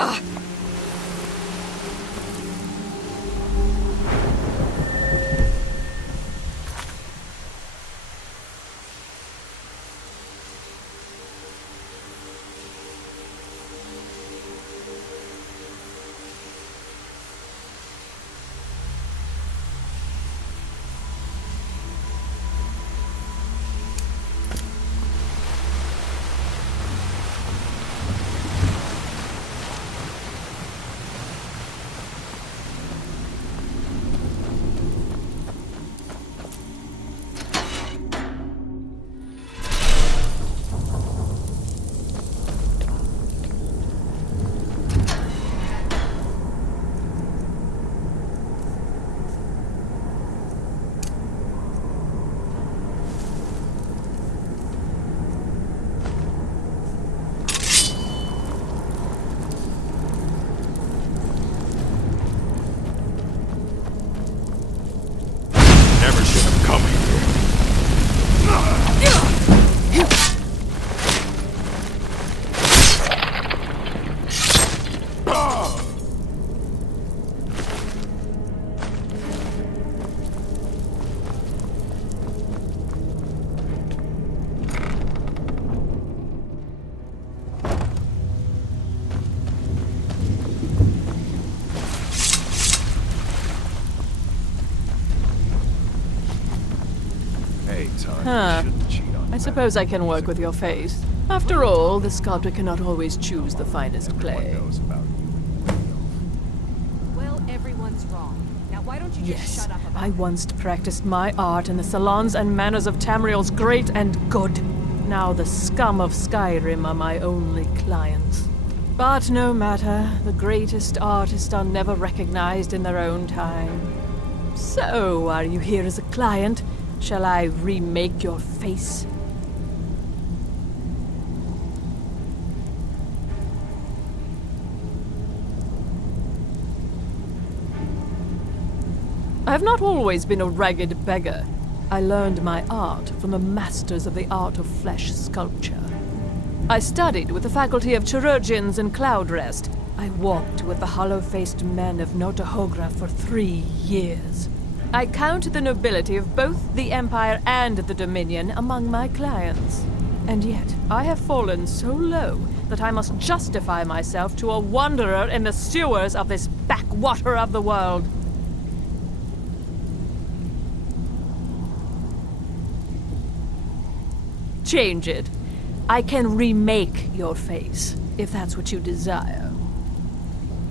Huh. I suppose I can work with your face. After all, the sculptor cannot always choose the finest clay. Well, everyone's wrong. Now why don't you just shut up about I once practiced my art in the salons and manners of Tamriel's great and good. Now the scum of Skyrim are my only clients. But no matter, the greatest artists are never recognized in their own time. So, are you here as a client? Shall I remake your face? I have not always been a ragged beggar. I learned my art from the masters of the art of flesh sculpture. I studied with the faculty of chirurgeons in Cloudrest. I walked with the hollow-faced men of Notahogra for 3 years. I count the nobility of both the Empire and the Dominion among my clients. And yet, I have fallen so low that I must justify myself to a wanderer in the sewers of this backwater of the world. Change it. I can remake your face, if that's what you desire.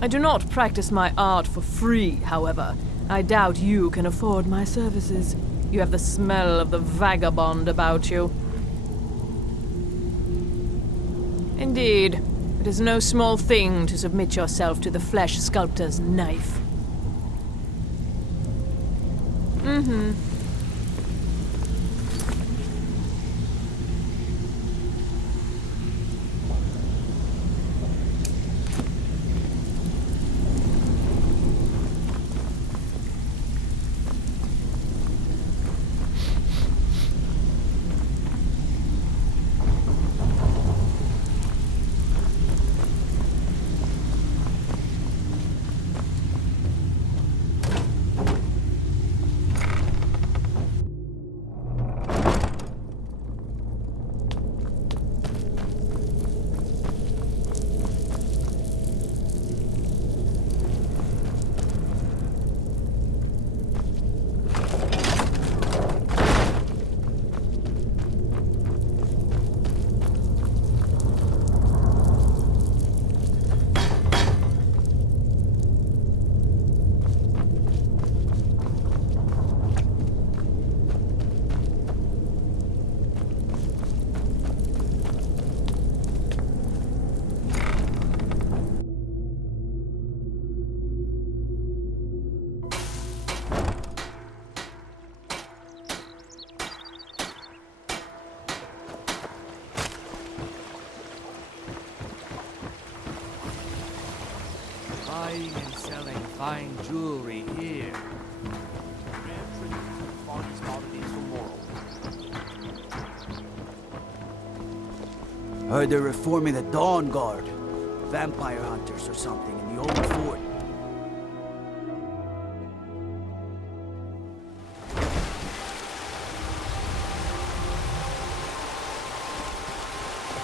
I do not practice my art for free, however. I doubt you can afford my services. You have the smell of the vagabond about you. Indeed, it is no small thing to submit yourself to the flesh sculptor's knife. Mm-hmm. Buying and selling fine jewelry here. Heard they're reforming the Dawn Guard. vampire hunters or something in the old fort.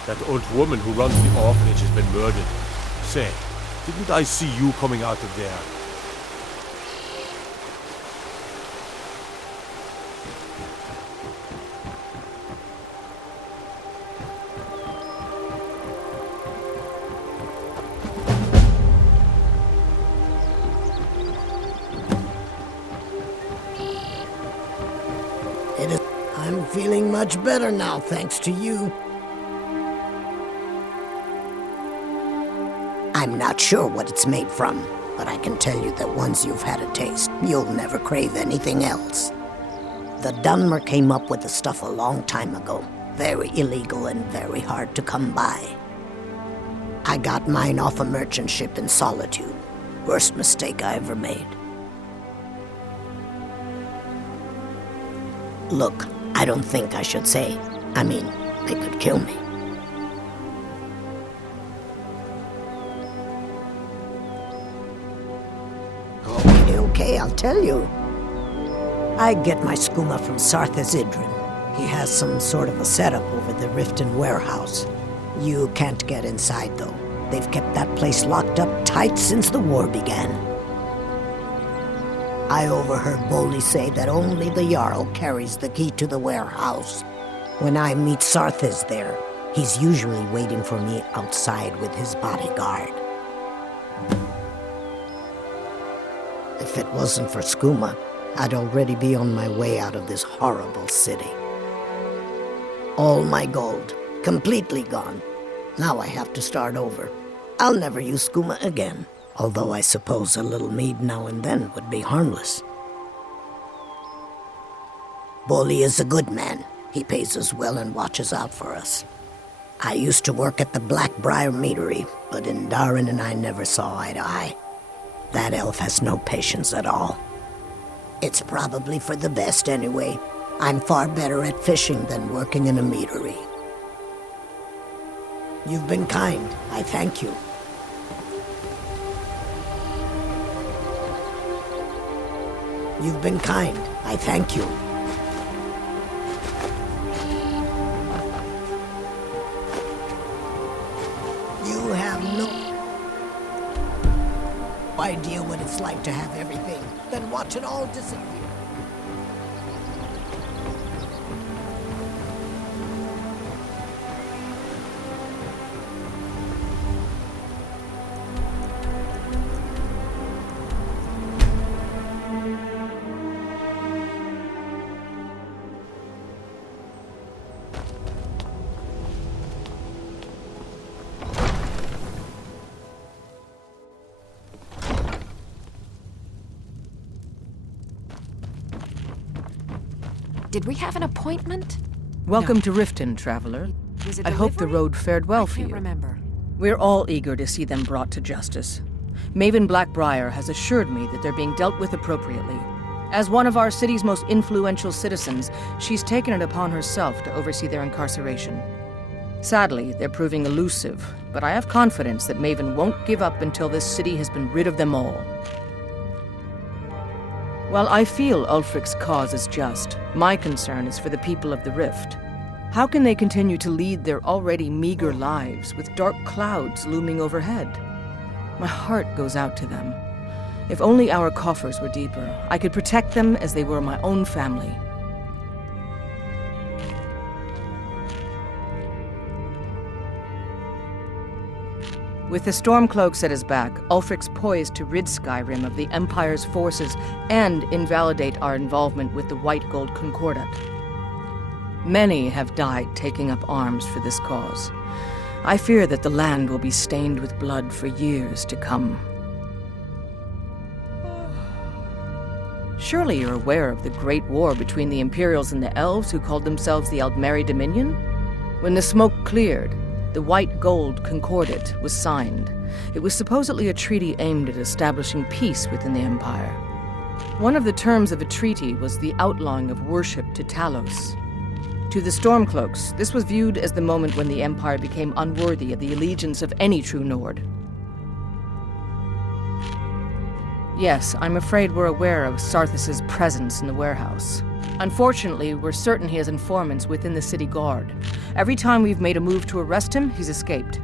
That old woman who runs the orphanage has been murdered. Say, didn't I see you coming out of there? I'm feeling much better now, thanks to you. I'm not sure what it's made from, but I can tell you that once you've had a taste, you'll never crave anything else. The Dunmer came up with the stuff a long time ago. Very illegal and very hard to come by. I got mine off a merchant ship in Solitude. Worst mistake I ever made. Look, I don't think I should say. I mean, they could kill me. Okay, I'll tell you. I get my skooma from Sarthas Idrin. He has some sort of a setup over the Riften warehouse. You can't get inside, though. They've kept that place locked up tight since the war began. I overheard Bolli say that only the Jarl carries the key to the warehouse. When I meet Sarthas there, he's usually waiting for me outside with his bodyguard. If it wasn't for skooma, I'd already be on my way out of this horrible city. All my gold, completely gone. Now I have to start over. I'll never use skooma again, although I suppose a little mead now and then would be harmless. Bolli is a good man. He pays us well and watches out for us. I used to work at the Blackbriar meadery, but in Darin and I never saw eye to eye. That elf has no patience at all. It's probably for the best anyway. I'm far better at fishing than working in a meadery. You've been kind. I thank you. You've been kind. I thank you. You have no idea what it's like to have everything, then watch it all disappear. Did we have an appointment? Welcome to Riften, traveler. Was it I hope the delivery? road fared well I for can't you. remember. We're all eager to see them brought to justice. Maven Blackbriar has assured me that they're being dealt with appropriately. As one of our city's most influential citizens, she's taken it upon herself to oversee their incarceration. Sadly, they're proving elusive, but I have confidence that Maven won't give up until this city has been rid of them all. While I feel Ulfric's cause is just, my concern is for the people of the Rift. How can they continue to lead their already meager lives with dark clouds looming overhead? My heart goes out to them. If only our coffers were deeper, I could protect them as they were my own family. With the Stormcloaks at his back, Ulfric's poised to rid Skyrim of the Empire's forces and invalidate our involvement with the White Gold Concordat. Many have died taking up arms for this cause. I fear that the land will be stained with blood for years to come. Surely you're aware of the Great War between the Imperials and the Elves who called themselves the Aldmeri Dominion? When the smoke cleared, the White Gold Concordat was signed. It was supposedly a treaty aimed at establishing peace within the Empire. One of the terms of a treaty was the outlawing of worship to Talos. To the Stormcloaks, this was viewed as the moment when the Empire became unworthy of the allegiance of any true Nord. Yes, I'm afraid we're aware of Sarthis' presence in the warehouse. Unfortunately, we're certain he has informants within the city guard. Every time we've made a move to arrest him, he's escaped.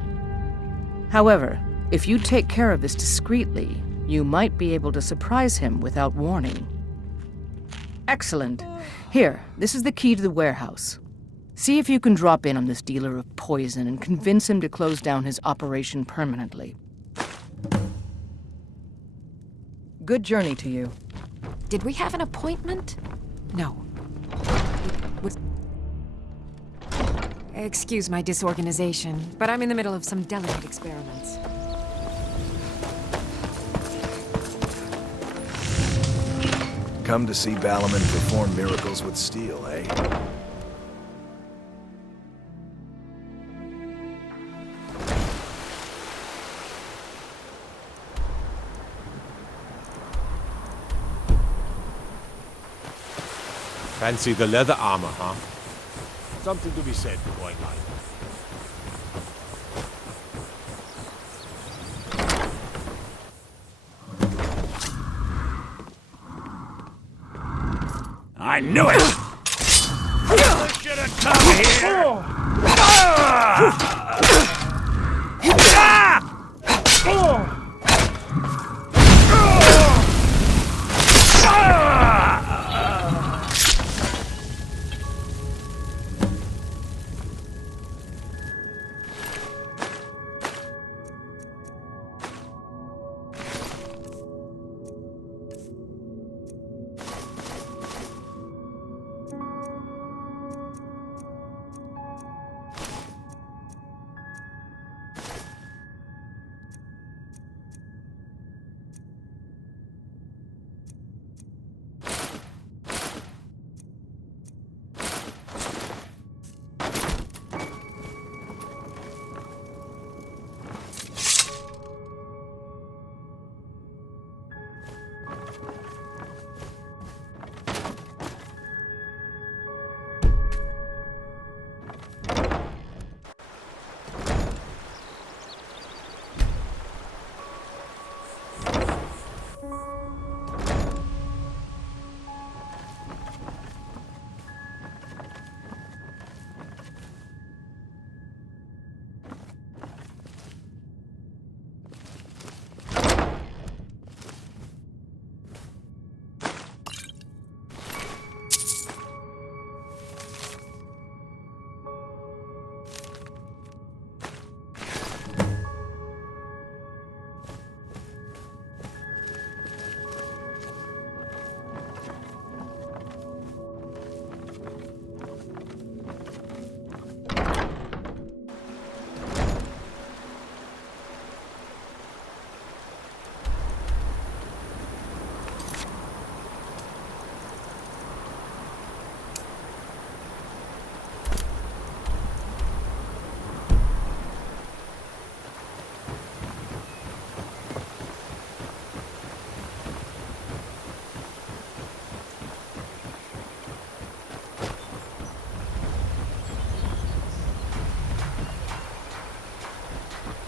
However, if you take care of this discreetly, you might be able to surprise him without warning. Excellent. Here, this is the key to the warehouse. See if you can drop in on this dealer of poison and convince him to close down his operation permanently. Good journey to you. Did we have an appointment? No. Excuse my disorganization, but I'm in the middle of some delicate experiments. Come to see Balaman perform miracles with steel, eh? Fancy the leather armor, huh? Something to be said for going light. I knew it! Should have come here!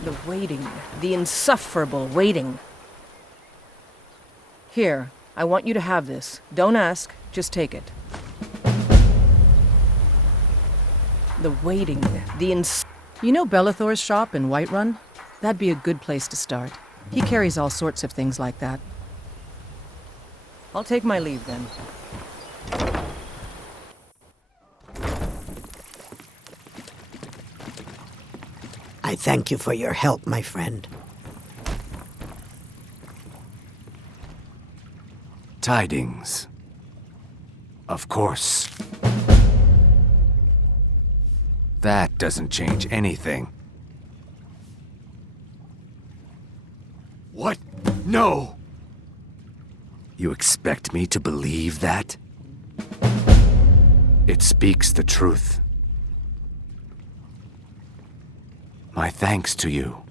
The waiting. The insufferable waiting. Here, I want you to have this. Don't ask, just take it. The waiting. You know Belethor's shop in Whiterun? That'd be a good place to start. He carries all sorts of things like that. I'll take my leave then. I thank you for your help, my friend. Tidings. Of course. That doesn't change anything. What? No! You expect me to believe that? It speaks the truth. My thanks to you.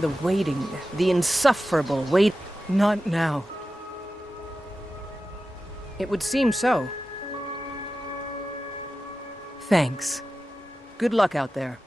The waiting, the insufferable wait. Not now. It would seem so. Thanks. Good luck out there.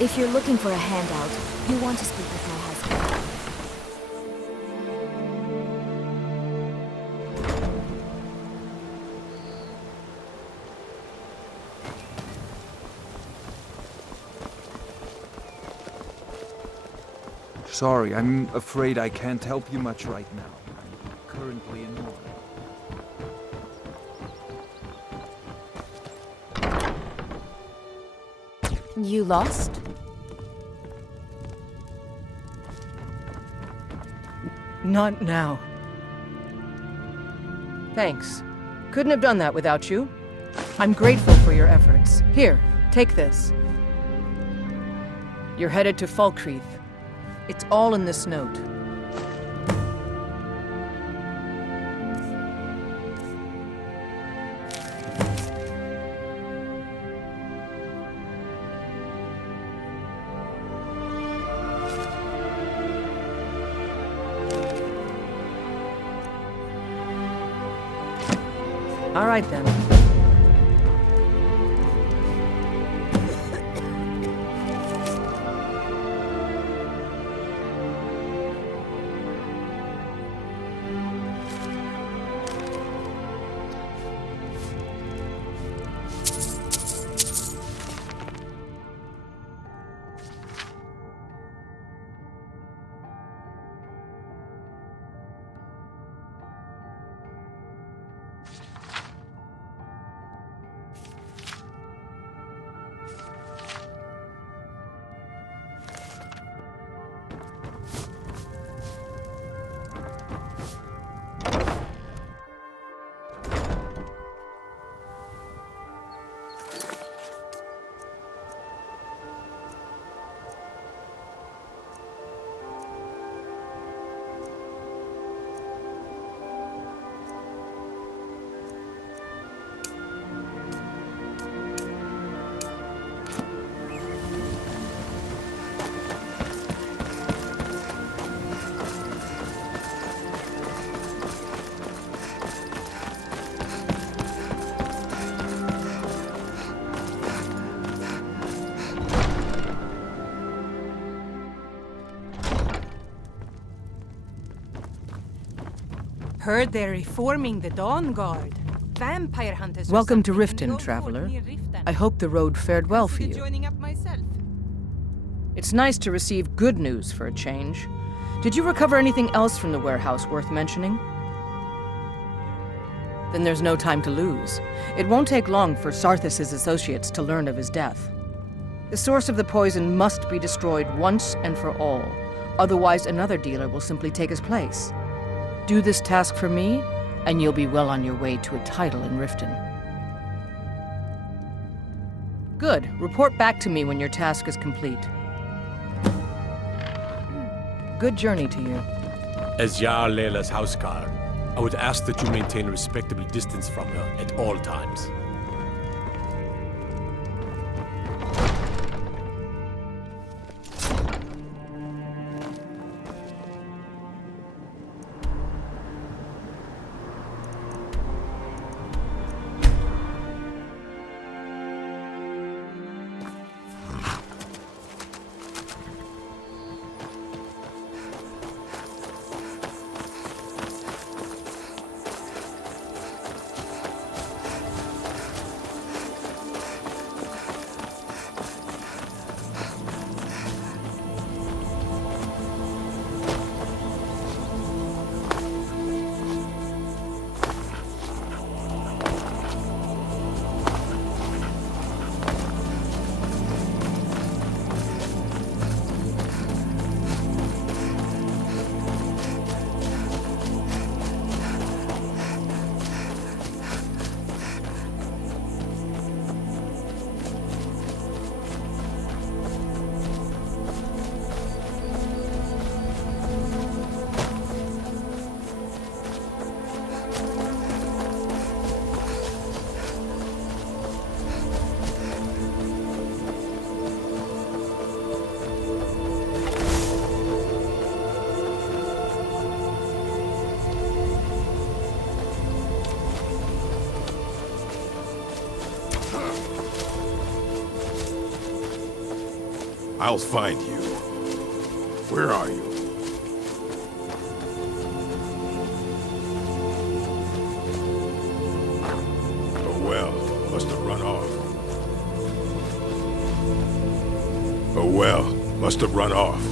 If you're looking for a handout, you want to speak with my husband. Sorry, I'm afraid I can't help you much right now. I'm currently in mourning. You lost? Not now. Thanks. Couldn't have done that without you. I'm grateful for your efforts. Here, take this. You're headed to Falkreath. It's all in this note. All right, then. Heard they're reforming the Dawn Guard. Vampire hunters. Welcome to Riften, traveler. I hope the road fared well for you. Joining up myself. It's nice to receive good news for a change. Did you recover anything else from the warehouse worth mentioning? Then there's no time to lose. It won't take long for Sarthis' associates to learn of his death. The source of the poison must be destroyed once and for all. Otherwise, another dealer will simply take his place. Do this task for me, and you'll be well on your way to a title in Riften. Good. Report back to me when your task is complete. Good journey to you. As Jarl Leila's houseguard, I would ask that you maintain a respectable distance from her at all times. I'll find you. Where are you? Oh well, must have run off. Oh well, must have run off.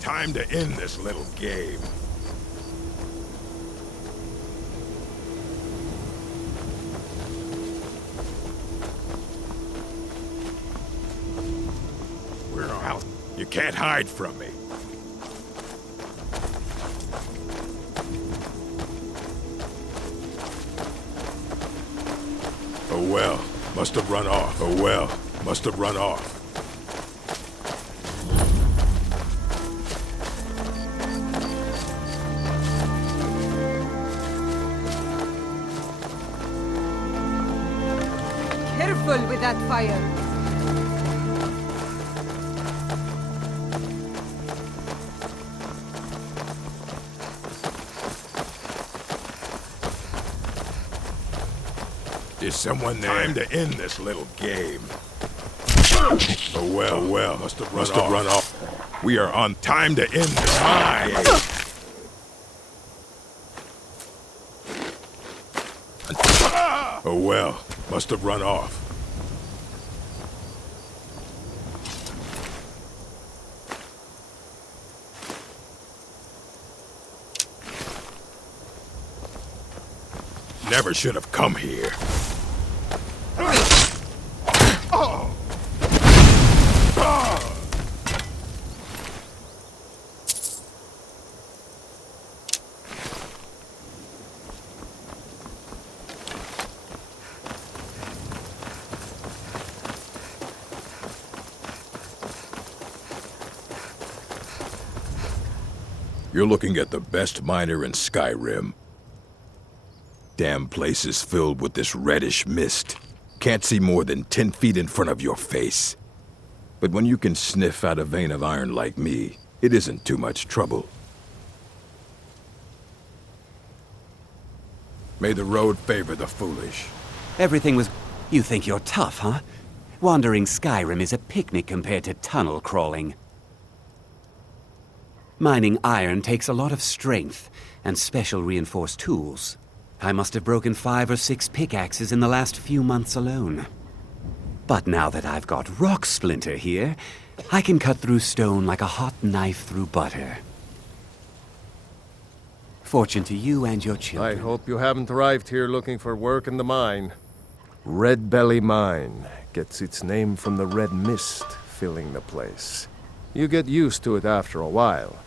Time to end this little game. We're out. You can't hide from me. Oh well, must have run off. Oh well, must have run off. Careful with that fire. Is someone there? Time to end this little game. Oh well, must have run off. We are on time to end this game. Oh well, must have run off. Never should have come here. You're looking at the best miner in Skyrim. Damn place is filled with this reddish mist. Can't see more than 10 feet in front of your face. But when you can sniff out a vein of iron like me, it isn't too much trouble. May the road favor the foolish. Everything was... You think you're tough, huh? Wandering Skyrim is a picnic compared to tunnel crawling. Mining iron takes a lot of strength and special reinforced tools. I must have broken 5 or 6 pickaxes in the last few months alone. But now that I've got Rock Splinter here, I can cut through stone like a hot knife through butter. Fortune to you and your children. I hope you haven't arrived here looking for work in the mine. Red Belly Mine gets its name from the red mist filling the place. You get used to it after a while.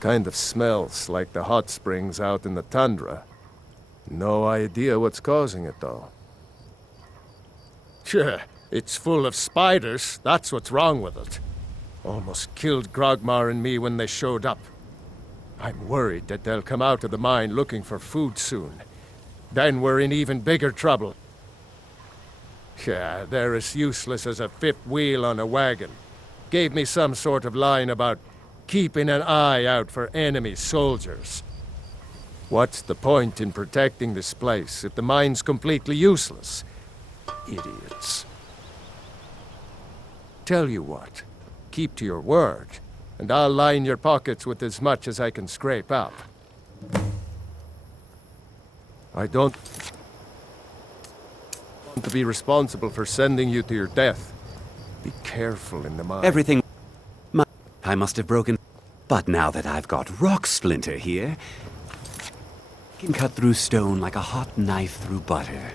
Kind of smells like the hot springs out in the tundra. No idea what's causing it, though. Sure, it's full of spiders. That's what's wrong with it. Almost killed Grogmar and me when they showed up. I'm worried that they'll come out of the mine looking for food soon. Then we're in even bigger trouble. Yeah, they're as useless as a fifth wheel on a wagon. Gave me some sort of line about keeping an eye out for enemy soldiers. What's the point in protecting this place if the mine's completely useless? Idiots. Tell you what, keep to your word, and I'll line your pockets with as much as I can scrape up. I don't want to be responsible for sending you to your death. Be careful in the mine. Everything... I must have broken... But now that I've got Rock Splinter here, I can cut through stone like a hot knife through butter.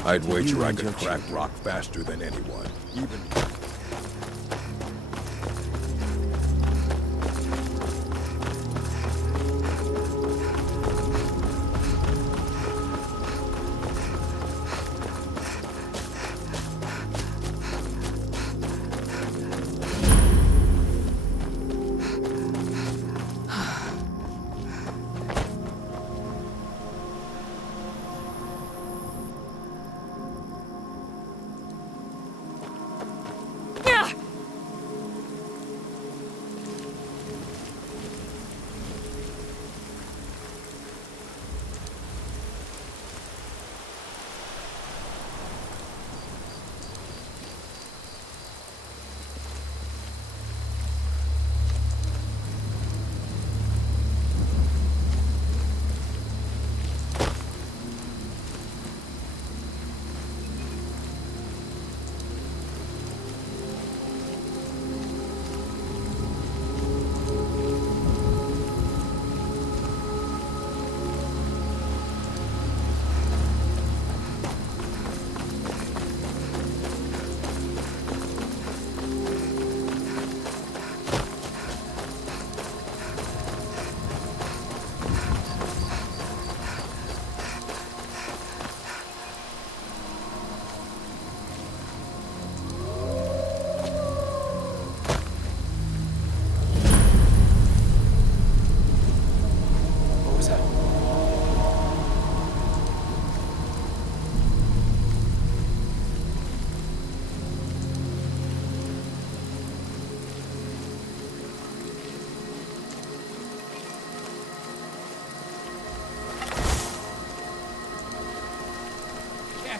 fortune I'd to you wager I and could your crack children. rock faster than anyone. Even...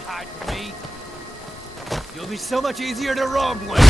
Hide from me. You'll be so much easier to rob with.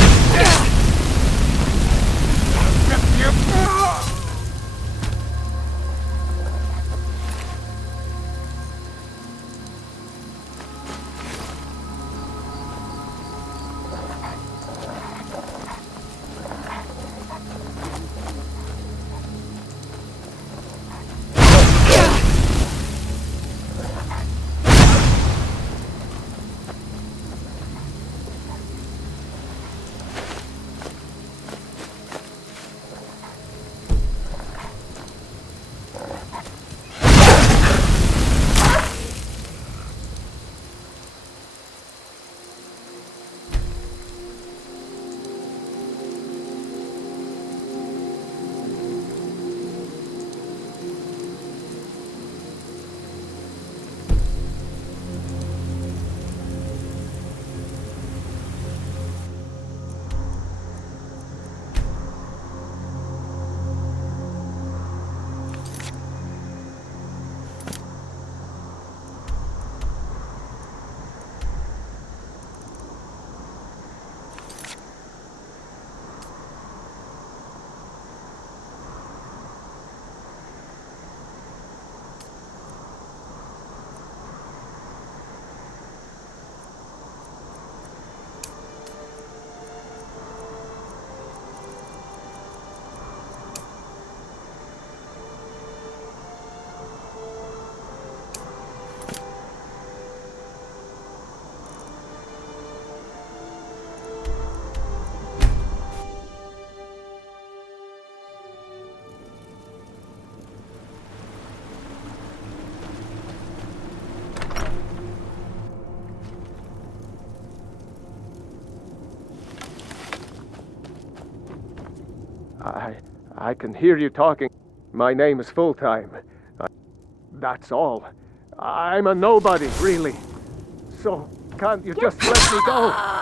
I can hear you talking. My name is Full-Time. That's all. I'm a nobody, really. So, can't you just let me go?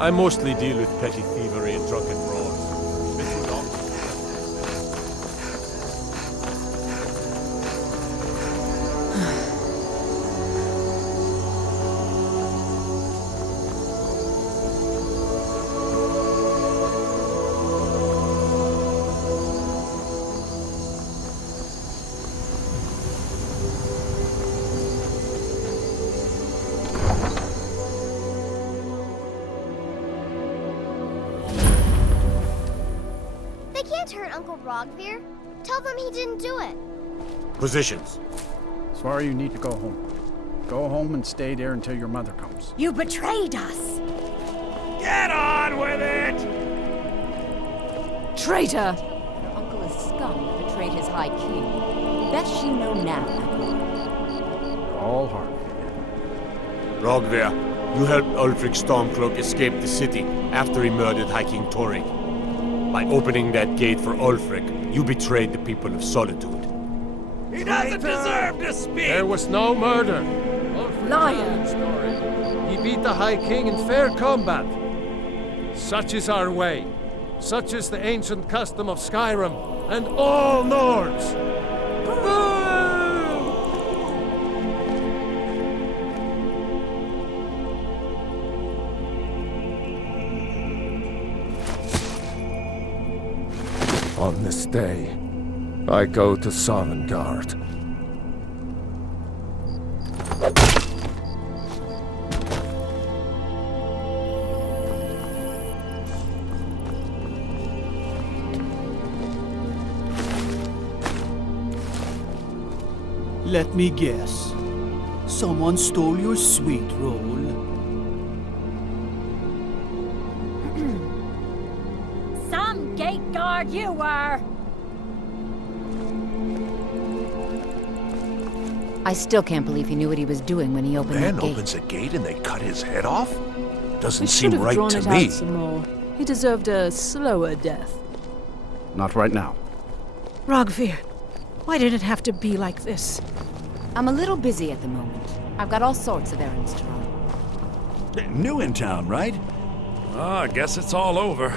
I mostly deal with petty thievery and drunken brawls. Bit too long? They can't hurt Uncle Rogvir. Tell them he didn't do it. Positions. Sorry, you need to go home. Go home and stay there until your mother comes. You betrayed us! Get on with it! Traitor! Your uncle is scum that betrayed his High King. Best you know now, All hard. Rogvir, you helped Ulfric Stormcloak escape the city after he murdered High King Torrig. By opening that gate for Ulfric, you betrayed the people of Solitude. He doesn't deserve to speak! There was no murder. Liar! Story. He beat the High King in fair combat. Such is our way. Such is the ancient custom of Skyrim and all Nords. On this day, I go to Sovngarde. Let me guess. Someone stole your sweet roll. Some gate guard you were! I still can't believe he knew what he was doing when he opened Man that gate. opens a gate and they cut his head off? Doesn't We seem should have right drawn to it me. out some more. He deserved a slower death. Not right now. Rogvir, why did it have to be like this? I'm a little busy at the moment. I've got all sorts of errands to run. New in town, right? I guess it's all over.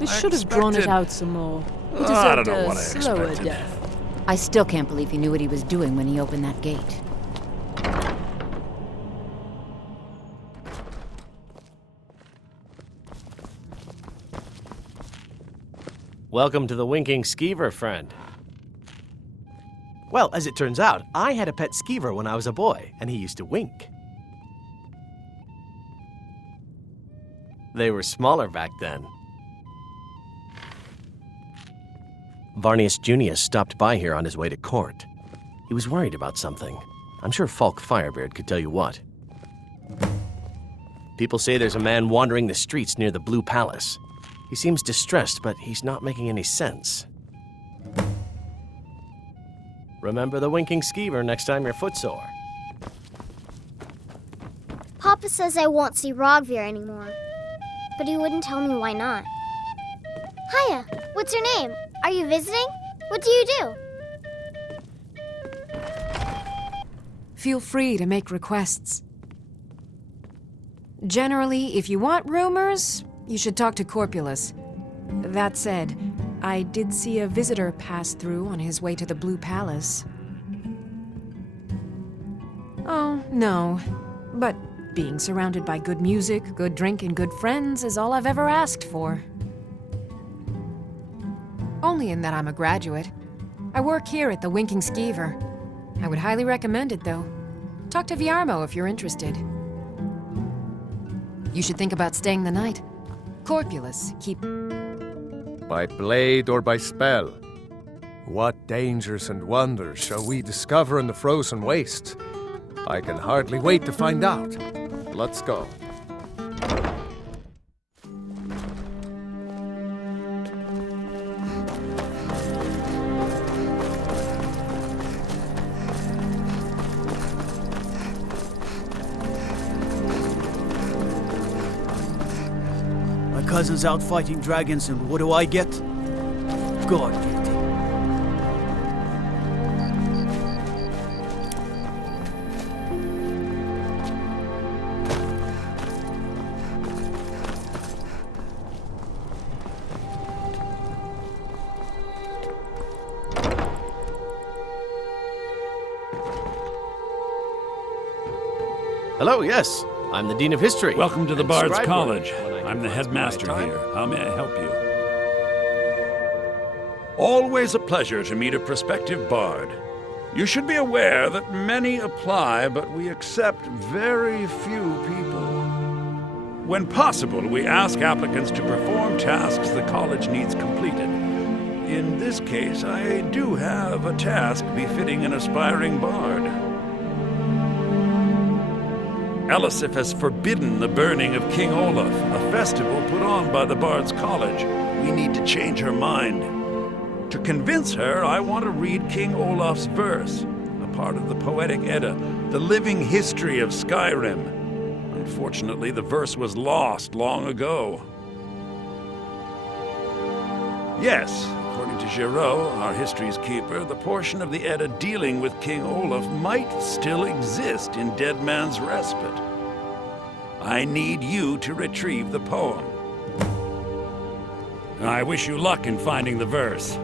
We should have drawn it out some more. He I don't deserved know a what I slower expected. death. I still can't believe he knew what he was doing when he opened that gate. Welcome to the Winking Skeever, friend. Well, as it turns out, I had a pet skeever when I was a boy, and he used to wink. They were smaller back then. Varnius Junius stopped by here on his way to court. He was worried about something. I'm sure Falk Firebeard could tell you what. People say there's a man wandering the streets near the Blue Palace. He seems distressed, but he's not making any sense. Remember the Winking Skeever next time you're footsore. Papa says I won't see Rogvir anymore. But he wouldn't tell me why not. Hiya, what's your name? Are you visiting? What do you do? Feel free to make requests. Generally, if you want rumors, you should talk to Corpulus. That said, I did see a visitor pass through on his way to the Blue Palace. Oh, no. But being surrounded by good music, good drink, and good friends is all I've ever asked for. Only in that I'm a graduate. I work here at the Winking Skeever. I would highly recommend it, though. Talk to Viarmo if you're interested. You should think about staying the night. Corpulus, keep... By blade or by spell? What dangers and wonders shall we discover in the frozen wastes? I can hardly wait to find out. Let's go. My cousin's out fighting dragons, and what do I get? God guilty. Hello, yes. I'm the Dean of History. Welcome to the and Bard's scribe College. work when I I'm the can find some headmaster quiet time. here. How may I help you? Always a pleasure to meet a prospective bard. You should be aware that many apply, but we accept very few people. When possible, we ask applicants to perform tasks the college needs completed. In this case, I do have a task befitting an aspiring bard. Elisif has forbidden the burning of King Olaf, a festival put on by the Bard's College. We need to change her mind. To convince her, I want to read King Olaf's verse, a part of the Poetic Edda, the living history of Skyrim. Unfortunately, the verse was lost long ago. Yes, according to Giraud, our history's keeper, the portion of the Edda dealing with King Olaf might still exist in Dead Man's Respite. I need you to retrieve the poem. I wish you luck in finding the verse.